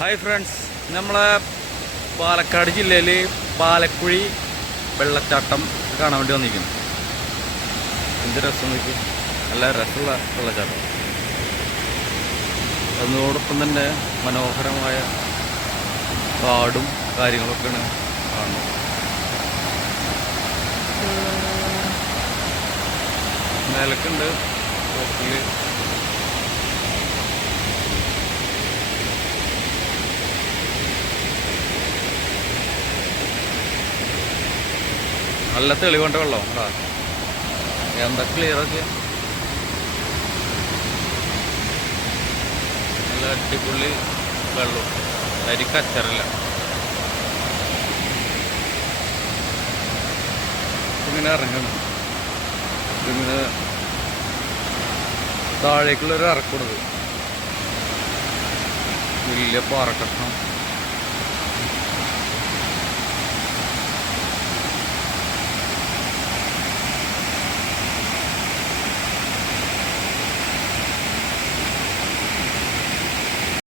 Hi friends, നമ്മളെ പാലക്കാട് ജില്ലയിൽ പാലക്കുഴി വെള്ളച്ചാട്ടം കാണാൻ വേണ്ടി വന്നിരിക്കുന്നു. എന്ത് രസം നോക്കി, നല്ല രസമുള്ള വെള്ളച്ചാട്ടം. അതിനോടൊപ്പം തന്നെ മനോഹരമായ കാടും കാര്യങ്ങളൊക്കെയാണ് കാണുന്നത്. മേലക്കുണ്ട് ടോപ്പിൽ നല്ല തെളിവുണ്ട വെള്ളം. എന്താ ക്ലിയറൊക്കെ, നല്ല അടിപൊളി വെള്ളം, അരി കച്ചറില്ല. ഇങ്ങനെ ഇറങ്ങണം, ഇതിങ്ങനെ താഴേക്കുള്ളൊരു ഇറക്കുന്നത് വലിയ പാറക്കഷ്ണം.